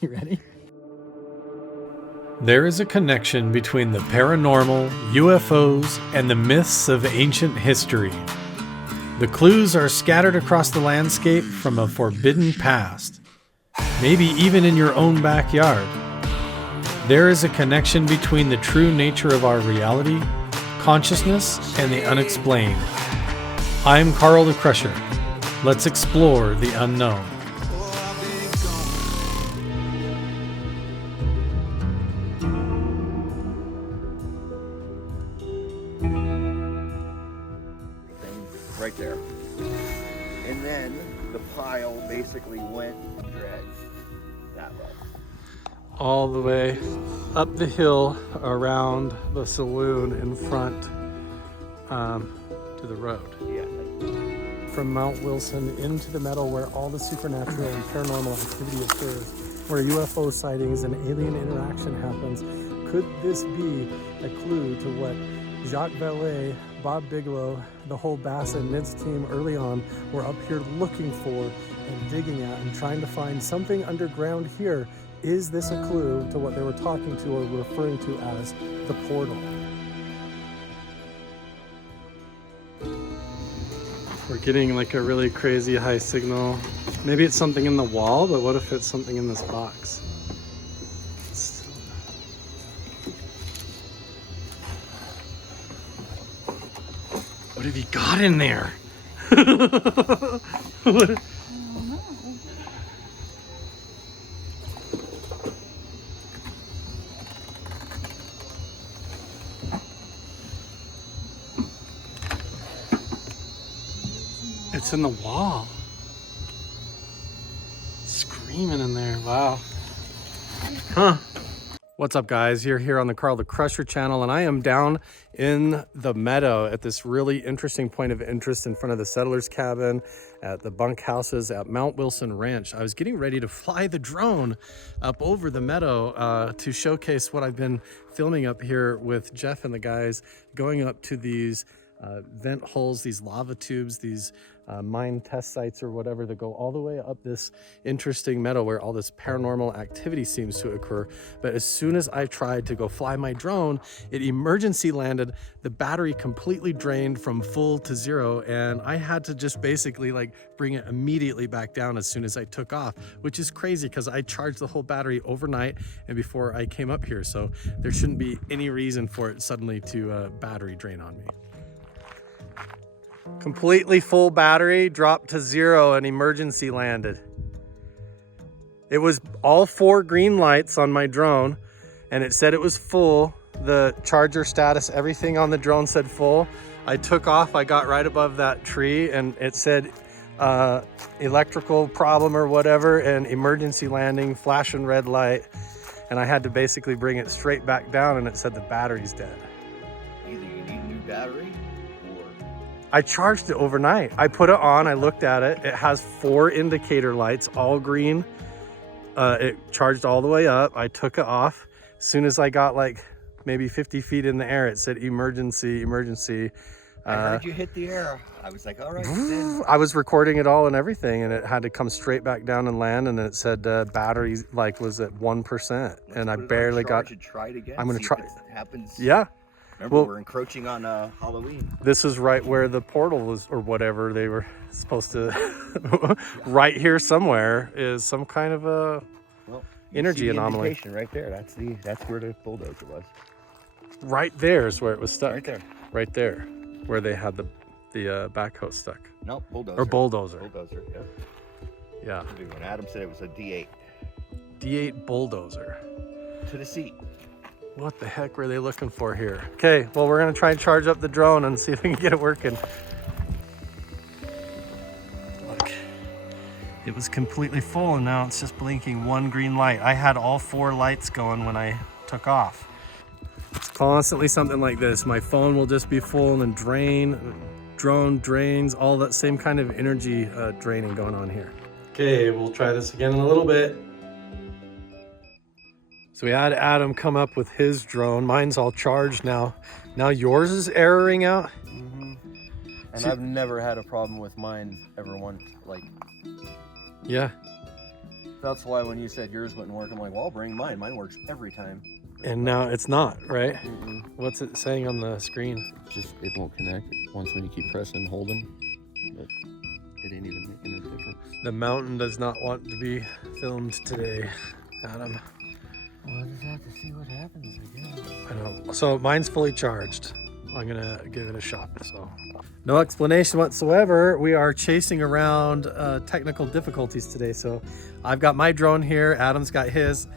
You ready? There is a connection between the paranormal, UFOs, and the myths of ancient history. The clues are scattered across the landscape from a forbidden past, maybe even in your own backyard. There is a connection between the true nature of our reality, consciousness, and the unexplained. I'm Carl the Crusher. Let's explore the unknown. Right there. And then the pile basically went dragged that way. All the way up the hill around the saloon in front to the road. Yeah. From Mount Wilson into the meadow where all the supernatural and paranormal activity occurs, where UFO sightings and alien interaction happens. Could this be a clue to what Jacques Vallée, Bob Bigelow, the whole Bass and Mids team early on were up here looking for and digging at and trying to find something underground here? Is this a clue to what they were talking to or referring to as the portal? We're getting like a really crazy high signal. Maybe it's something in the wall, but what if it's something in this box? What have you got in there? What? It's in the wall. Screaming in there. Wow. Huh. What's up, guys? You're here on the Carl the Crusher channel, and I am down in the meadow at this really interesting point of interest in front of the settlers cabin, at the bunkhouses at Mount Wilson Ranch. I was getting ready to fly the drone up over the meadow to showcase what I've been filming up here with Jeff and the guys, going up to these vent holes, these lava tubes, these mine test sites or whatever that go all the way up this interesting meadow where all this paranormal activity seems to occur. But as soon as I tried to go fly my drone, it emergency landed. The battery completely drained from full to zero, and I had to just basically like bring it immediately back down as soon as I took off, which is crazy because I charged the whole battery overnight and before I came up here, so there shouldn't be any reason for it suddenly to battery drain on me. Completely full battery, dropped to zero, and emergency landed. It was all 4 green lights on my drone, and it said it was full. The charger status, everything on the drone said full. I took off, I got right above that tree, and it said electrical problem or whatever, and emergency landing, flashing red light. And I had to basically bring it straight back down, and it said the battery's dead. Either you need a new battery, I charged it overnight. I put it on, I looked at it. It has 4 indicator lights, all green. It charged all the way up. I took it off. As soon as I got like maybe 50 feet in the air, it said emergency, emergency. I heard you hit the air. I was like, all right. I was recording it all and everything, and it had to come straight back down and land, and it said battery like was at 1%, and I barely got. Try it again. I'm gonna try. It happens. Yeah. Remember, well, we're encroaching on Halloween. This is right where the portal was, or whatever they were supposed to. Right here somewhere is some kind of a energy anomaly. Right there. That's where the bulldozer was. Right there is where it was stuck. Right there. Right there, where they had the backhoe stuck. No, bulldozer. Or bulldozer. Bulldozer. Yeah. When Adam said it was a D8. D8 bulldozer. To the seat. What the heck were they looking for here? Okay, well, we're gonna try and charge up the drone and see if we can get it working. Look, it was completely full and now it's just blinking 1 green light. I had all 4 lights going when I took off. It's constantly something like this. My phone will just be full and then drone drains, all that same kind of energy draining going on here. Okay, we'll try this again in a little bit. So we had Adam come up with his drone. Mine's all charged now. Now yours is erroring out? Mm-hmm. And I've never had a problem with mine ever once. Like, yeah. That's why when you said yours wouldn't work, I'm like, well, I'll bring mine. Mine works every time. And now it's not, right? Mm-mm. What's it saying on the screen? Just, it won't connect. It wants me to keep pressing and holding, but it ain't even making a difference. The mountain does not want to be filmed today, Adam. Well, I just have to see what happens, I guess. I know. So mine's fully charged. I'm gonna give it a shot. So no explanation whatsoever. We are chasing around technical difficulties today. So I've got my drone here. Adam's got his.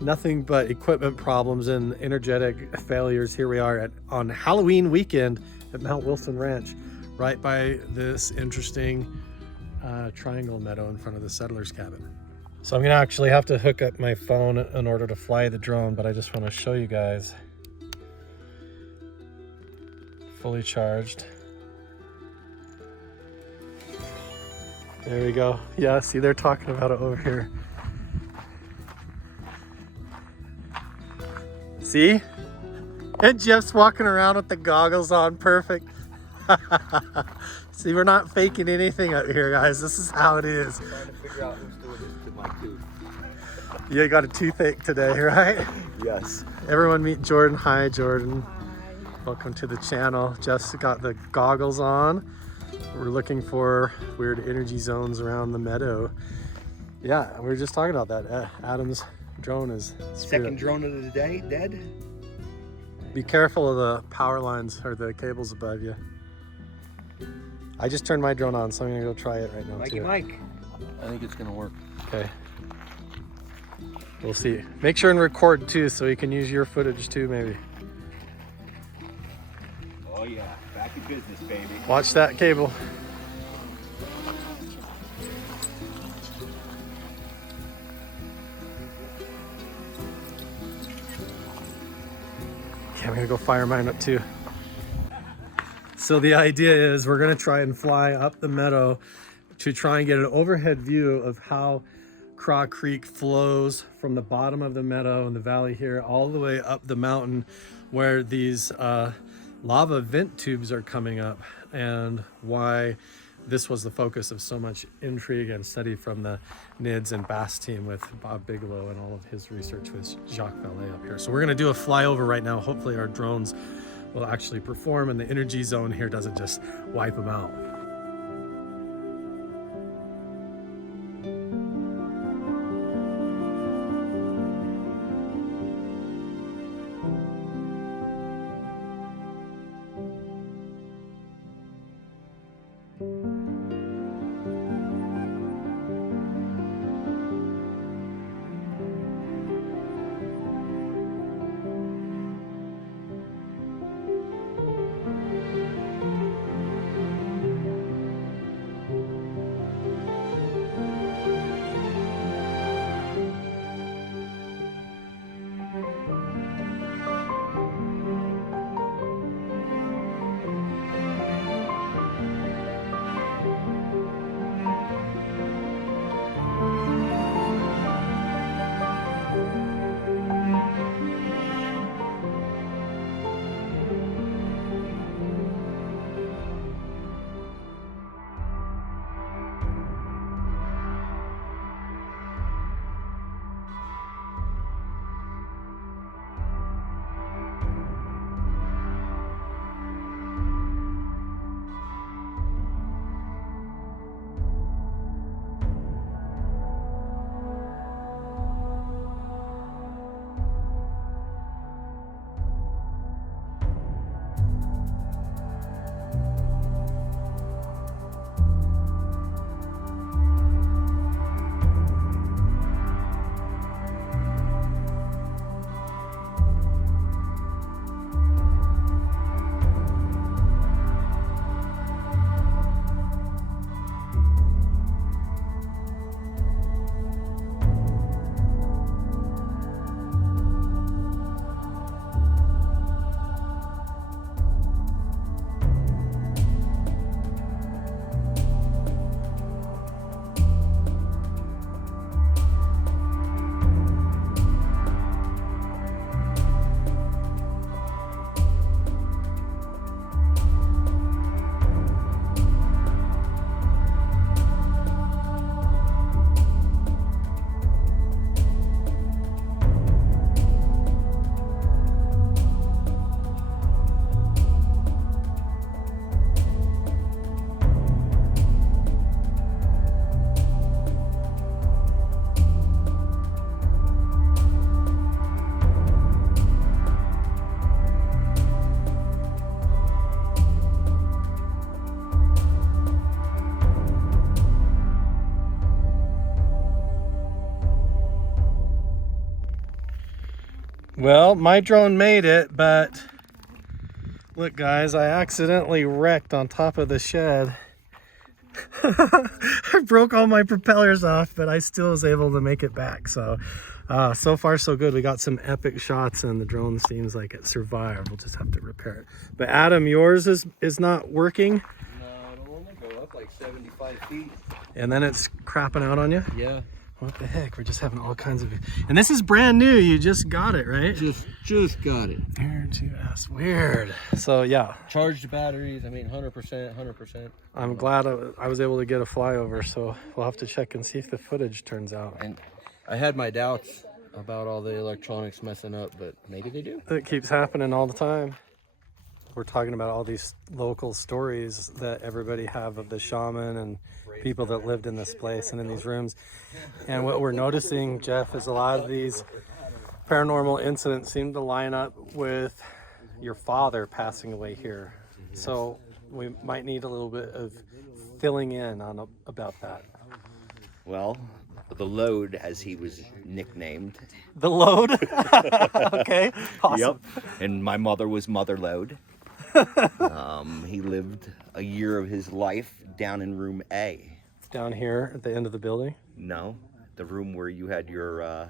Nothing but equipment problems and energetic failures. Here we are on Halloween weekend at Mount Wilson Ranch, right by this interesting triangle meadow in front of the settler's cabin. So I'm gonna actually have to hook up my phone in order to fly the drone, but I just want to show you guys. Fully charged. There we go. Yeah, see, they're talking about it over here. See? And Jeff's walking around with the goggles on, perfect. See, we're not faking anything out here, guys. This is how it is. I'm trying to figure out who's doing this to my tooth. You got a toothache today, right? Yes. Everyone meet Jordan. Hi, Jordan. Welcome to the channel. Jeff's got the goggles on. We're looking for weird energy zones around the meadow. Yeah, we were just talking about that. Adam's drone is Second drone of the day, dead? Be careful of the power lines or the cables above you. I just turned my drone on, so I'm gonna go try it right now. Mikey too. Mike. I think it's gonna work. Okay. We'll see. Make sure and record too, so you can use your footage too, maybe. Oh yeah, back in business, baby. Watch that cable. Okay, I'm gonna go fire mine up too. So the idea is we're gonna try and fly up the meadow to try and get an overhead view of how Craw Creek flows from the bottom of the meadow in the valley here all the way up the mountain where these lava vent tubes are coming up, and why this was the focus of so much intrigue and study from the NIDS and BASS team with Bob Bigelow and all of his research with Jacques Vallée up here. So we're gonna do a flyover right now. Hopefully our drones will actually perform and the energy zone here doesn't just wipe them out. Well, my drone made it, but look guys, I accidentally wrecked on top of the shed. I broke all my propellers off, but I still was able to make it back. So, so far so good. We got some epic shots and the drone seems like it survived. We'll just have to repair it. But Adam, yours is not working? No, it'll only go up like 75 feet. And then it's crapping out on you? Yeah. What the heck? We're just having all kinds of... And this is brand new. You just got it, right? Just got it. That's weird. So yeah. Charged batteries, I mean 100%. I'm glad I was able to get a flyover, so we'll have to check and see if the footage turns out. And I had my doubts about all the electronics messing up, but maybe they do. It keeps happening all the time. We're talking about all these local stories that everybody have of the shaman and people that lived in this place and in these rooms. And what we're noticing, Jeff, is a lot of these paranormal incidents seem to line up with your father passing away here. So we might need a little bit of filling in on about that. Well, the load, as he was nicknamed. The load? Okay, awesome. Yep. And my mother was Mother Load. He lived a year of his life down in room A. Down here at the end of the building? No, the room where you had your,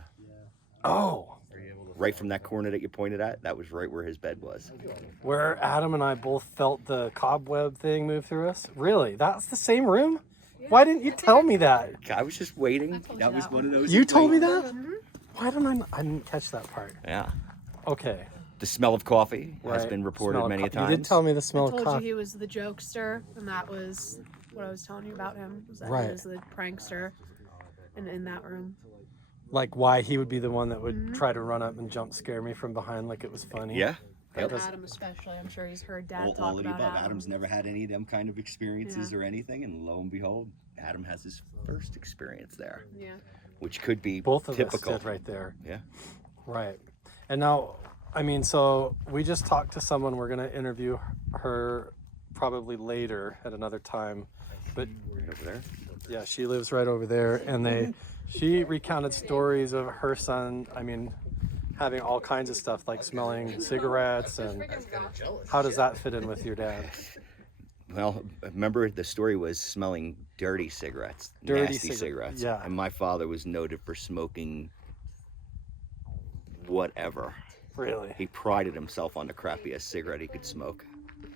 Oh, right from that corner that you pointed at, that was right where his bed was. where Adam and I both felt the cobweb thing move through us? Really? That's the same room? Why didn't you tell me that? I was just waiting. That was one of those. You told me that? Why didn't I didn't catch that part. Yeah. Okay. The smell of coffee has Right. been reported Smell of many co- times. You did tell me the smell I of told coffee. you he was the jokester, and that was what I was telling you about him. Was that Right. he was the prankster in that room. Like why he would be the one that would try to run up and jump scare me from behind like it was funny. Yeah. And Yep. Adam especially. I'm sure he's heard Dad All talk of the about above. Adam. Adam's never had any of them kind of experiences or anything, and lo and behold, Adam has his first experience there, Yeah. which could be Both of typical. us did right there. Yeah. Right. And now, I mean, so we just talked to someone. We're going to interview her probably later at another time. But Right over there. yeah, she lives right over there. And she recounted stories of her son, I mean, having all kinds of stuff like smelling cigarettes. And how does that fit in with your dad? Well, remember the story was smelling dirty cigarettes, nasty cigarettes. yeah. And my father was noted for smoking whatever. Really? He prided himself on the crappiest cigarette he could smoke.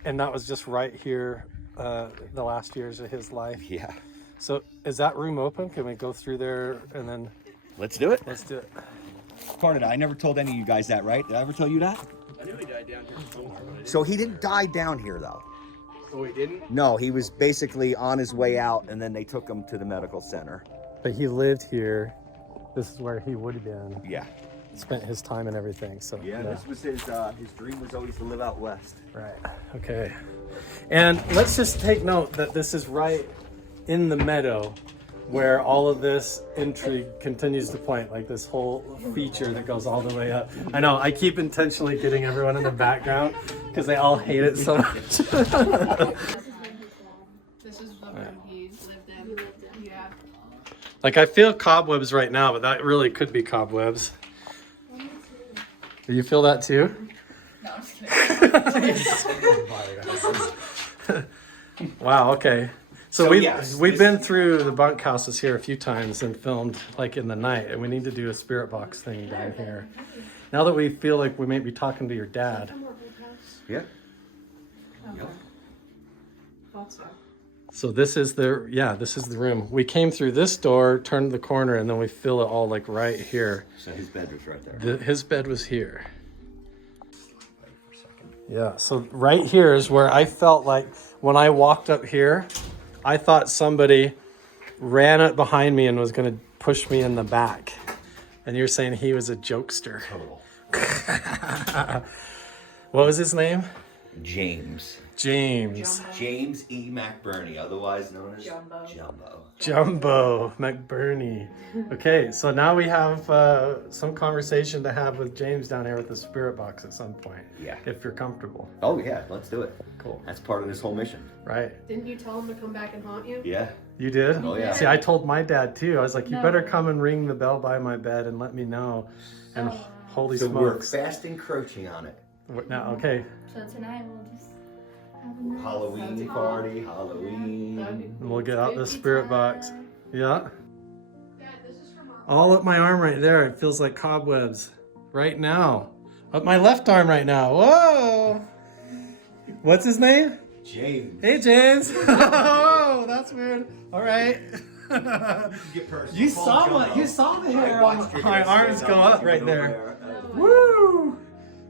And that was just right here the last years of his life. Yeah. So is that room open? Can we go through there and then Let's do it. let's do it? Part I never told any of you guys that, right? Did I ever tell you that? I knew he died down here somewhere, but So he didn't die down here, though. Oh, he didn't? No, he was basically on his way out, and then they took him to the medical center. But he lived here. This is where he would have been. Yeah. Spent his time and everything. So Yeah, this was his dream was always to live out west. right. Okay. And let's just take note that this is right in the meadow where all of this intrigue continues to point, like this whole feature that goes all the way up. I know, I keep intentionally getting everyone in the background because they all hate it so much. This is the room he lived in. Yeah. Like I feel cobwebs right now, but that really could be cobwebs. Do you feel that too? No, I'm just kidding. Wow, okay. So, yes, we've been through the bunkhouses here a few times and filmed like in the night, and we need to do a spirit box thing down here. Now that we feel like we may be talking to your dad. Yeah. Thought so. So this is the room. We came through this door, turned the corner, and then we feel it all like right here. So his bed was right there. His bed was here. Yeah, so right here is where I felt like when I walked up here, I thought somebody ran up behind me and was going to push me in the back. And you're saying he was a jokester. What was his name? James. James. James E. McBurney, otherwise known as Jumbo. Jumbo McBurney. Okay, so now we have some conversation to have with James down here with the spirit box at some point. Yeah. If you're comfortable. Oh yeah, let's do it. Cool. That's part of this whole mission. Right. Didn't you tell him to come back and haunt you? Yeah. You did? Oh, yeah. See, I told my dad too. I was like, you No. better come and ring the bell by my bed and let me know. And Holy So we're smokes. fast encroaching on it. Now, okay. So tonight we'll just have a nice Halloween party, Halloween. And we'll get out the spirit box. Yeah. All up my arm right there. It feels like cobwebs. Right now. Up my left arm right now. Whoa. What's his name? James. Hey, James. Oh, that's weird. All right. You saw the hair on my arms go up right there. Woo!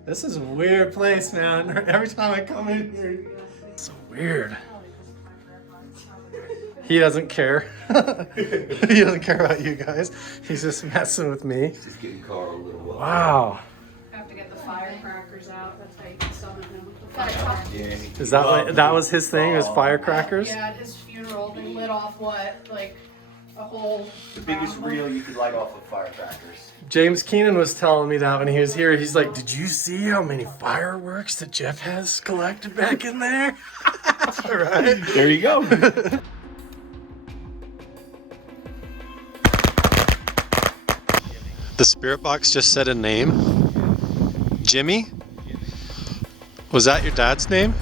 This is a weird place, man. Every time I come in here, it's so weird. He doesn't care. He doesn't care about you guys. He's just messing with me. Just getting Carl a little while. Wow. Have to get the firecrackers out. That's how you can summon him with the firecrackers. Yeah, Is that what, that was his thing? Was firecrackers? Yeah, at his funeral, they lit off what, like a whole. the biggest reel you could light off with firecrackers. James Keenan was telling me that when he was here. He's like, "Did you see how many fireworks that Jeff has collected back in there?" All right. There you go. The spirit box just said a name. Jimmy? Was that your dad's name?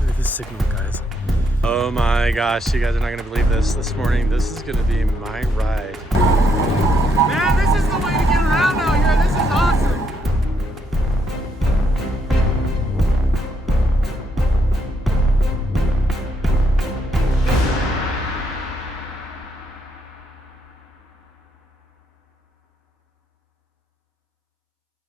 Look at this signal, guys. Oh my gosh, you guys are not gonna believe this. This morning, this is gonna be my ride.